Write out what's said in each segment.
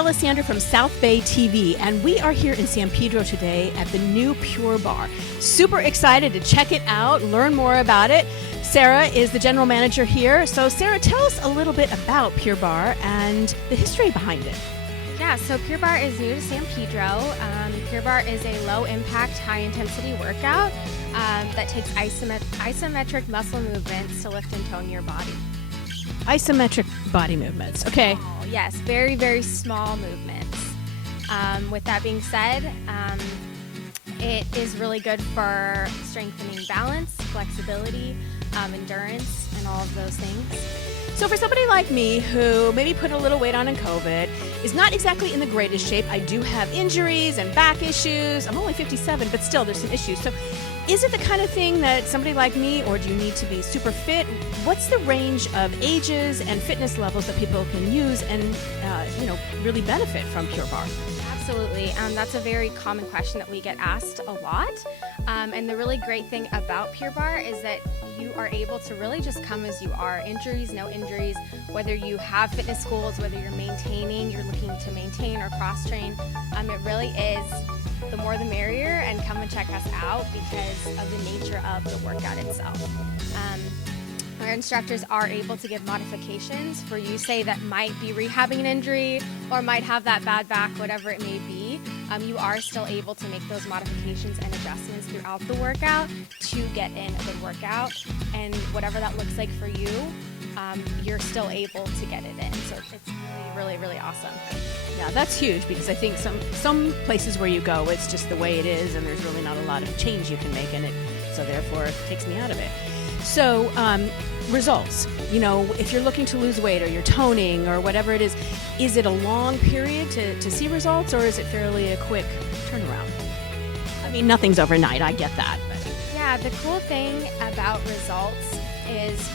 Alessandra from South Bay TV, and we are here in San Pedro today at the new Pure Barre. Super excited to check it out, learn more about it. Sarah is the general manager here. So Sarah, tell us a little bit about Pure Barre and the history behind it. Yeah, so Pure Barre is new to San Pedro. Pure Barre is a low-impact, high-intensity workout that takes isometric muscle movements to lift and tone your body. Isometric body movements. Okay. Small, yes, very, very small movements. With that being said, it is really good for strengthening balance, flexibility, endurance, and all of those things. So for somebody like me who maybe put a little weight on in COVID, is not exactly in the greatest shape. I do have injuries and back issues. I'm only 57, but still there's some issues. So is it the kind of thing that somebody like me, or do you need to be super fit? What's the range of ages and fitness levels that people can use and really benefit from Pure Barre? Absolutely. That's a very common question that we get asked a lot. And the really great thing about Pure Barre is that you are able to really just come as you are. Injuries, no injuries, whether you have fitness goals, whether you're looking to maintain or cross-train. It really is the more the merrier, and come and check us out because of the nature of the workout itself. Our instructors are able to give modifications for you, say, that might be rehabbing an injury or might have that bad back, whatever it may be. You are still able to make those modifications and adjustments throughout the workout to get in a good workout. And whatever that looks like for you, you're still able to get it in. So it's really, really, really awesome. Yeah, that's huge, because I think some places where you go, it's just the way it is, and there's really not a lot of change you can make in it. So therefore, it takes me out of it. So results, if you're looking to lose weight or you're toning or whatever it is it a long period to see results, or is it fairly a quick turnaround? I mean, nothing's overnight, I get that. But. Yeah, the cool thing about results is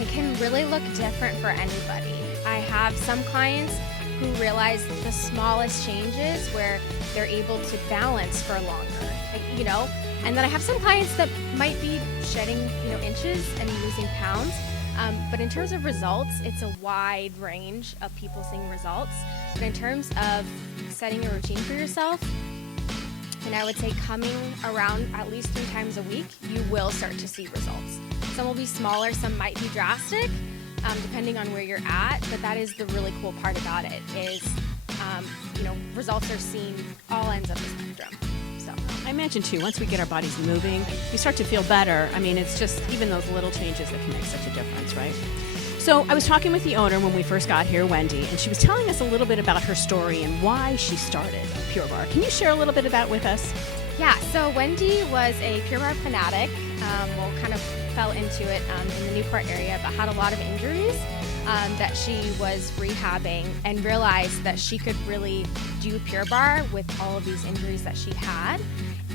it can really look different for anybody. I have some clients who realize the smallest changes where they're able to balance for longer, and then I have some clients that might be shedding, inches and losing pounds. But in terms of results, it's a wide range of people seeing results. But in terms of setting a routine for yourself, and I would say coming around at least 3 times a week, you will start to see results. Some will be smaller, some might be drastic, depending on where you're at. But that is the really cool part about it is, results are seen all ends of the spectrum. So I imagine too, once we get our bodies moving, we start to feel better. I mean, it's just even those little changes that can make such a difference, right? So I was talking with the owner when we first got here, Wendy, and she was telling us a little bit about her story and why she started Pure Barre. Can you share a little bit of that with us? Yeah, so Wendy was a Pure Barre fanatic. Kind of fell into it in the Newport area, but had a lot of injuries that she was rehabbing, and realized that she could really do Pure Barre with all of these injuries that she had.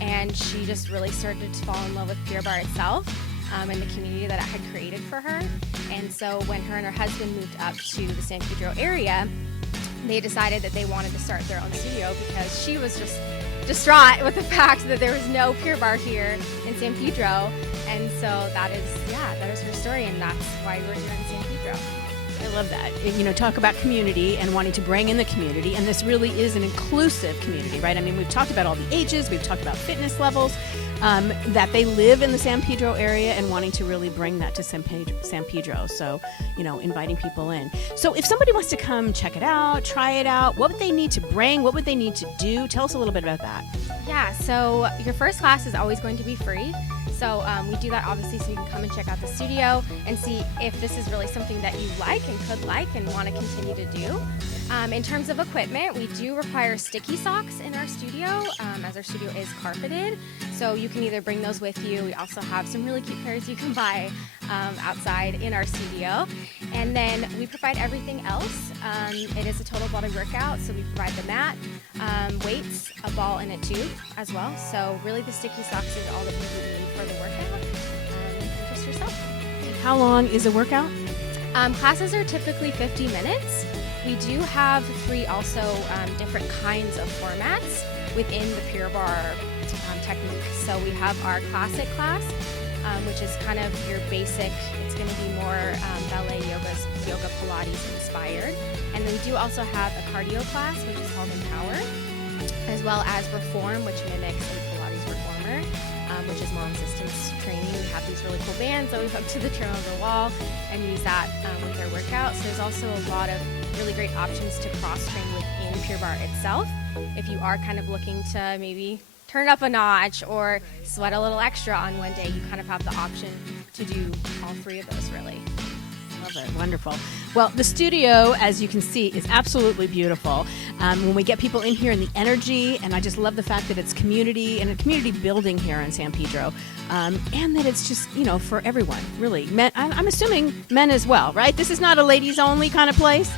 And she just really started to fall in love with Pure Barre itself and the community that it had created for her. And so when her and her husband moved up to the San Pedro area, they decided that they wanted to start their own studio, because she was just distraught with the fact that there was no Pure Barre here in San Pedro. And so that is her story, and that's why we're here in San Pedro. I love that. Talk about community and wanting to bring in the community, and this really is an inclusive community, right? I mean, we've talked about all the ages, we've talked about fitness levels, that they live in the San Pedro area, and wanting to really bring that to San Pedro. So, inviting people in. So if somebody wants to come check it out, try it out, what would they need to bring? What would they need to do? Tell us a little bit about that. Yeah, so your first class is always going to be free. So we do that obviously so you can come and check out the studio and see if this is really something that you like and could like and want to continue to do. In terms of equipment, we do require sticky socks in our studio, as our studio is carpeted. So you can either bring those with you. We also have some really cute pairs you can buy outside in our studio. And then we provide everything else. It is a total body workout, so we provide the mat, weights, a ball, and a tube as well. So really the sticky socks is all that you would need for the workout, and just yourself. How long is a workout? Classes are typically 50 minutes. We do have 3 also different kinds of formats within the Pure Barre technique. So we have our classic class, which is kind of your basic. It's going to be more ballet, yoga, Pilates inspired. And then we do also have a cardio class, which is called Empower, as well as Reform, which mimics a Pilates reformer, which is more resistance training. We have these really cool bands that we hook to the trim of the wall and use that with our workouts. So there's also a lot of really great options to cross-train within Pure Barre itself. If you are kind of looking to maybe turn up a notch or sweat a little extra on one day, you kind of have the option to do all three of those, really. Love it. Wonderful. Well, the studio, as you can see, is absolutely beautiful. When we get people in here and the energy, and I just love the fact that it's community and a community building here in San Pedro, and that it's just, for everyone, really. Men, I'm assuming men as well, right? This is not a ladies-only kind of place?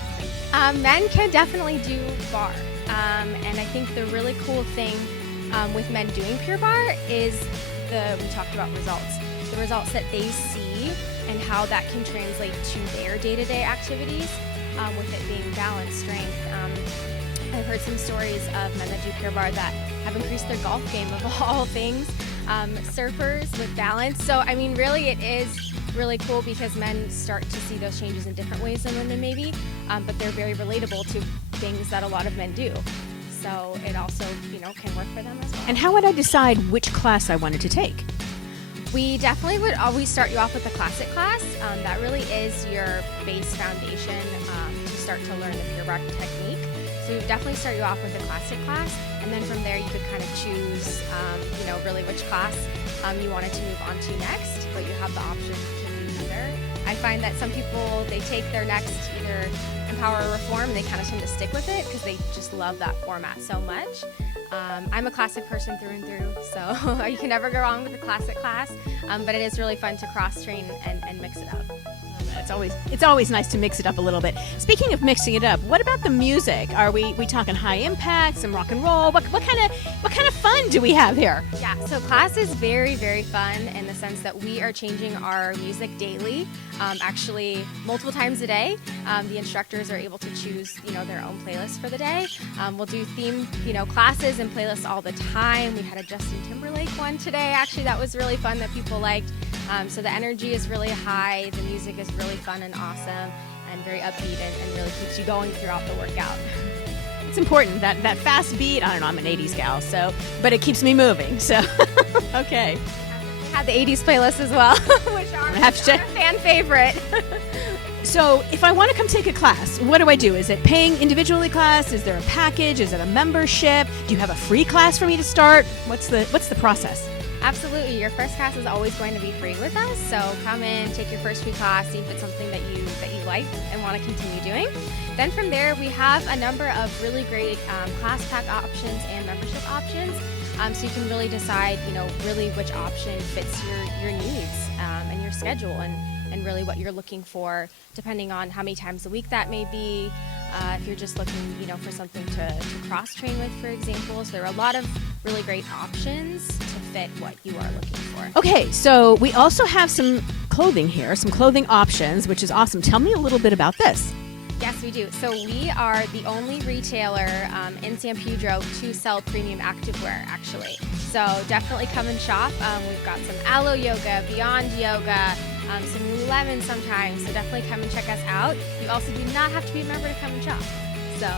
Men can definitely do barre. And I think the really cool thing with men doing Pure Barre is we talked about results. The results that they see and how that can translate to their day-to-day activities with it being balance, strength. I've heard some stories of men that do Pure Barre that have increased their golf game of all things, surfers with balance. So, I mean, really it is really cool because men start to see those changes in different ways than women maybe, but they're very relatable to things that a lot of men do. So it also, can work for them as well. And how would I decide which class I wanted to take? We definitely would always start you off with the classic class. That really is your base foundation to start to learn the Pure Barre technique. So we would definitely start you off with the classic class, and then from there you could kind of choose, really which class you wanted to move on to next, but you have the option to do either. I find that some people, they take their next either Empower or Reform, and they kind of tend to stick with it because they just love that format so much. I'm a classic person through and through, so you can never go wrong with a classic class, but it is really fun to cross-train and mix it up. It's always nice to mix it up a little bit. Speaking of mixing it up, what about the music? Are we talking high impact, some rock and roll? What kind of fun do we have here? Yeah, so class is very, very fun in the sense that we are changing our music daily, actually multiple times a day. The instructors are able to choose, their own playlist for the day. We'll do theme, classes and playlists all the time. We had a Justin Timberlake one today. Actually, that was really fun that people liked. So the energy is really high. The music is really fun and awesome and very upbeat and really keeps you going throughout the workout. It's important, that fast beat. I don't know, I'm an 80s gal, but it keeps me moving, so, okay. We have the 80s playlist as well, which are a fan favorite. So if I want to come take a class, what do I do? Is it paying individually class? Is there a package? Is it a membership? Do you have a free class for me to start? What's the process? Absolutely. Your first class is always going to be free with us. So come in, take your first free class, see if it's something that you like and want to continue doing. Then from there, we have a number of really great class pack options and membership options. So you can really decide, really which option fits your needs and your schedule and really what you're looking for, depending on how many times a week that may be. If you're just looking, for something to cross-train with, for example. So there are a lot of really great options to fit what you are looking for. Okay, so we also have some clothing here, some clothing options, which is awesome. Tell me a little bit about this. Yes, we do. So we are the only retailer in San Pedro to sell premium activewear, actually. So definitely come and shop. We've got some Aloe Yoga, Beyond Yoga, some Lululemon sometimes. So definitely come and check us out. You also do not have to be a member to come and shop. So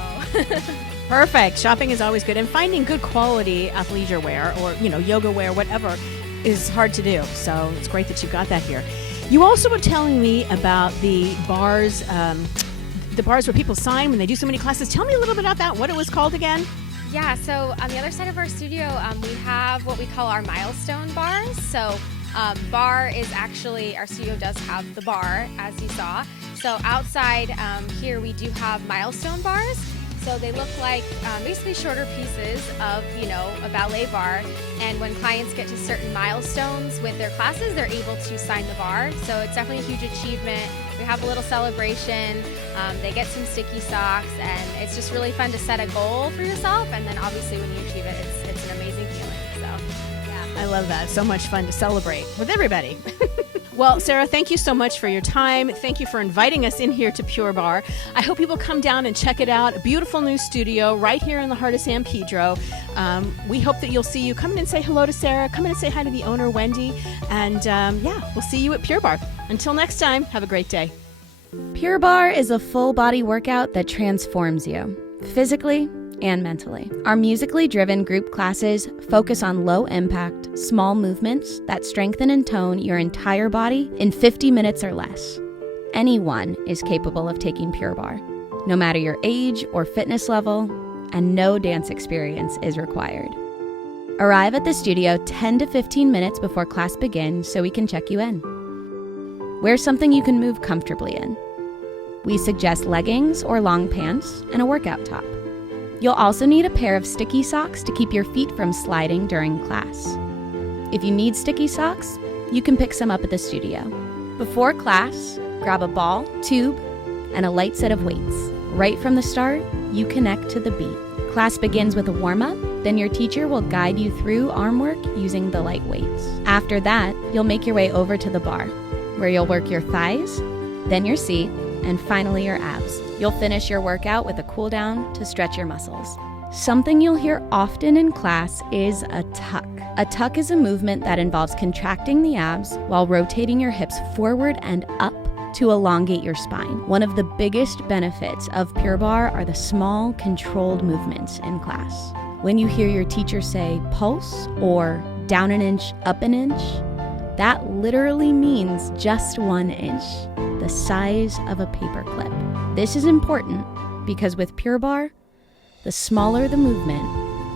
perfect. Shopping is always good, and finding good quality athleisure wear or yoga wear, whatever, is hard to do. So it's great that you've got that here. You also were telling me about the bars. The bars where people sign when they do so many classes. Tell me a little bit about that, what it was called again. Yeah, so on the other side of our studio, we have what we call our milestone bars. So bar is actually, our studio does have the bar, as you saw. So outside here, we do have milestone bars. So they look like basically shorter pieces of, a ballet bar. And when clients get to certain milestones with their classes, they're able to sign the bar. So it's definitely a huge achievement. We have a little celebration. They get some sticky socks, and it's just really fun to set a goal for yourself. And then obviously when you achieve it, it's an amazing feeling. So, yeah. I love that. So much fun to celebrate with everybody. Well, Sarah, thank you so much for your time. Thank you for inviting us in here to Pure Barre. I hope people come down and check it out. A beautiful new studio right here in the heart of San Pedro. We hope that you'll see you. Come in and say hello to Sarah. Come in and say hi to the owner, Wendy. And we'll see you at Pure Barre. Until next time, have a great day. Pure Barre is a full-body workout that transforms you, physically and mentally. Our musically driven group classes focus on low-impact, small movements that strengthen and tone your entire body in 50 minutes or less. Anyone is capable of taking Pure Barre, no matter your age or fitness level, and no dance experience is required. Arrive at the studio 10 to 15 minutes before class begins so we can check you in. Wear something you can move comfortably in. We suggest leggings or long pants and a workout top. You'll also need a pair of sticky socks to keep your feet from sliding during class. If you need sticky socks, you can pick some up at the studio. Before class, grab a ball, tube, and a light set of weights. Right from the start, you connect to the beat. Class begins with a warm-up, then your teacher will guide you through arm work using the light weights. After that, you'll make your way over to the bar, where you'll work your thighs, then your seat, and finally your abs. You'll finish your workout with a cool down to stretch your muscles. Something you'll hear often in class is a tuck. A tuck is a movement that involves contracting the abs while rotating your hips forward and up to elongate your spine. One of the biggest benefits of Pure Barre are the small, controlled movements in class. When you hear your teacher say pulse or down an inch, up an inch, that literally means just 1 inch, the size of a paperclip. This is important because with Pure Barre, the smaller the movement,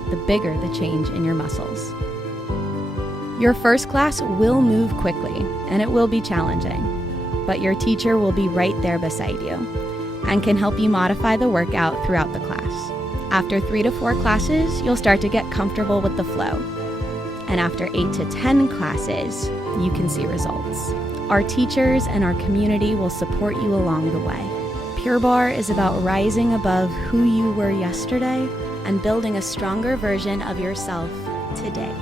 the bigger the change in your muscles. Your first class will move quickly and it will be challenging, but your teacher will be right there beside you and can help you modify the workout throughout the class. After 3 to 4 classes, you'll start to get comfortable with the flow. And after 8 to 10 classes, you can see results. Our teachers and our community will support you along the way. Pure Barre is about rising above who you were yesterday and building a stronger version of yourself today.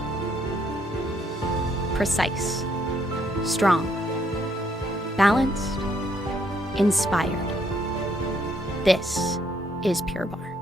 Precise, strong, balanced, inspired. This is Pure Barre.